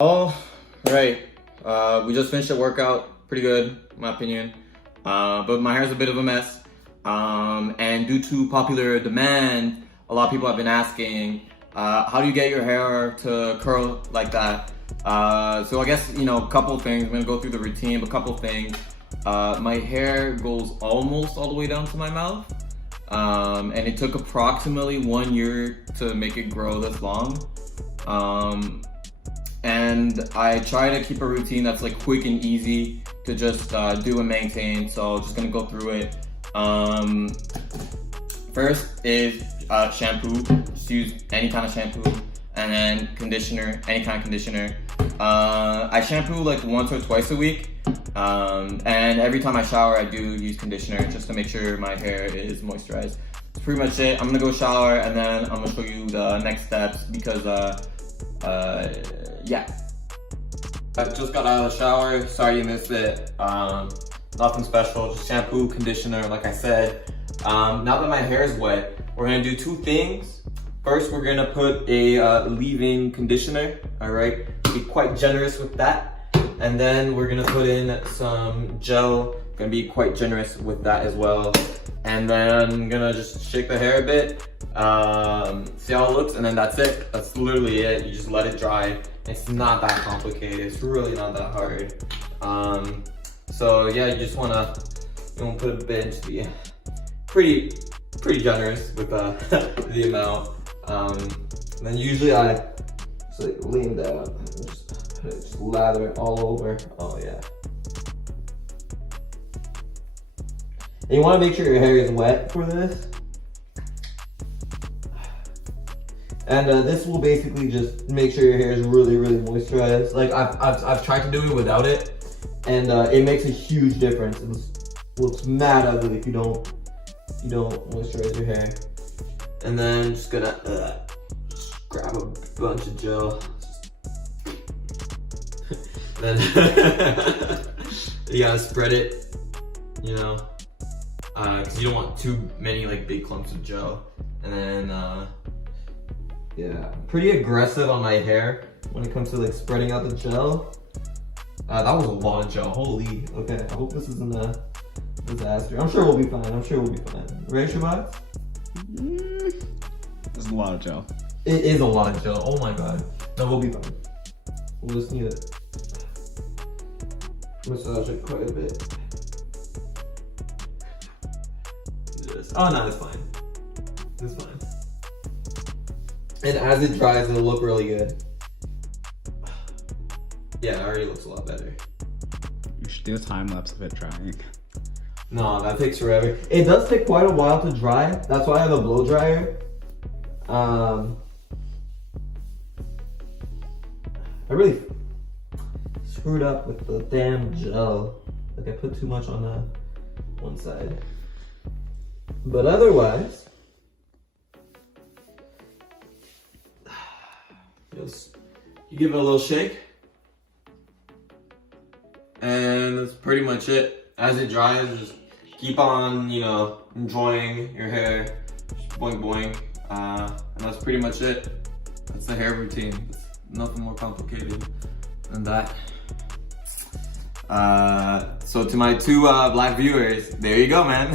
All right, we just finished a workout, pretty good, in my opinion. But my hair's a bit of a mess. And due to popular demand, a lot of people have been asking, how do you get your hair to curl like that? So I guess, a couple of things. I'm gonna go through the routine, but a couple of things. My hair goes almost all the way down to my mouth. And it took approximately 1 year to make it grow this long. And I try to keep a routine that's like quick and easy to just do and maintain. So just gonna go through it. First is shampoo. Just use any kind of shampoo, and then conditioner, any kind of conditioner. I shampoo like once or twice a week, and every time I shower I do use conditioner just to make sure my hair is moisturized. That's pretty much it. I'm gonna go shower and then I'm gonna show you the next steps because yeah. I just got out of the shower. Sorry you missed it. Nothing special, just shampoo, conditioner, like I said. Now that my hair is wet, we're gonna do two things. First, we're gonna put a leave-in conditioner, all right? Be quite generous with that. And then we're gonna put in some gel, gonna be quite generous with that as well. And then I'm gonna just shake the hair a bit, see how it looks, and then that's it. That's literally it. You just let it dry. It's not that complicated. It's really not that hard. So yeah, you just wanna put a bit into the pretty generous with the amount. Then usually I just like lean down and just lather it all over. Oh yeah. And you want to make sure your hair is wet for this. And this will basically just make sure your hair is really moisturized. Like I've tried to do it without it, and it makes a huge difference. It looks mad ugly if you don't moisturize your hair. And then just gonna just grab a bunch of gel. Then you gotta spread it, because you don't want too many like big clumps of gel. And then yeah, I'm pretty aggressive on my hair when it comes to like spreading out the gel. That was a lot of gel, holy. Okay, I hope this isn't a disaster. I'm sure we'll be fine, Right, Shabbat? There's a lot of gel. It is a lot of gel, oh my god. No, we'll be fine. We'll just need to massage it quite a bit. Oh no, it's fine. It's fine. And as it dries, it'll look really good. Yeah, it already looks a lot better. You should do a time lapse of it drying. No, that takes forever. It does take quite a while to dry. That's why I have a blow dryer. I really screwed up with the damn gel. Like I put too much on one side. But otherwise, just you give it a little shake, and that's pretty much it. As it dries, just keep on, enjoying your hair, just boing boing, and that's pretty much it. That's the hair routine. It's nothing more complicated than that. So to my two black viewers, there you go, man.